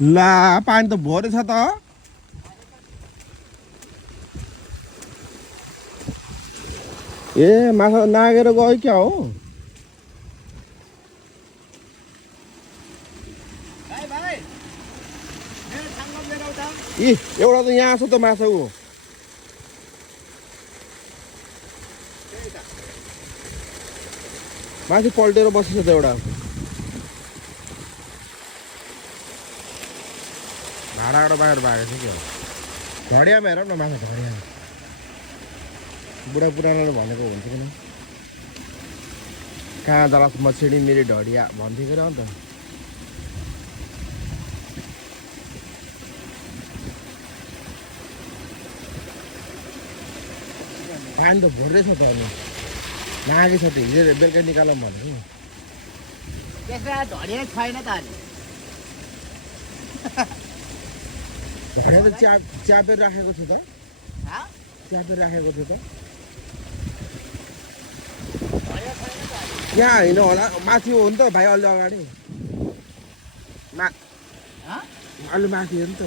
ला पानी त भरेछ त ए माछा नागेर गयो क्या हो इ एउटा त यहाँ छ त माछा उ माथि पल्टेर बसेछ त एउटा भाडाबाट बाहिर भागेछ क्या ढडियामा हेर न माछा ढडियामा बुढा पुरानोले भनेको हुन्छ किन कहाँ जलास मछली मेरी ढडिया भन्थ्यो क्या अन्त पानी त भर्दै छ त अनि नागेछ त हिजो बेलुका निकालौँ भनेको त्यसमा ढडिया छैन त अनि ढडिया त च्यापेर राखेको थियो त च्यापेर राखेको थियो त यहाँ होइन होला माथि हो नि त भाइ अलि अगाडि अलि माथि हो नि त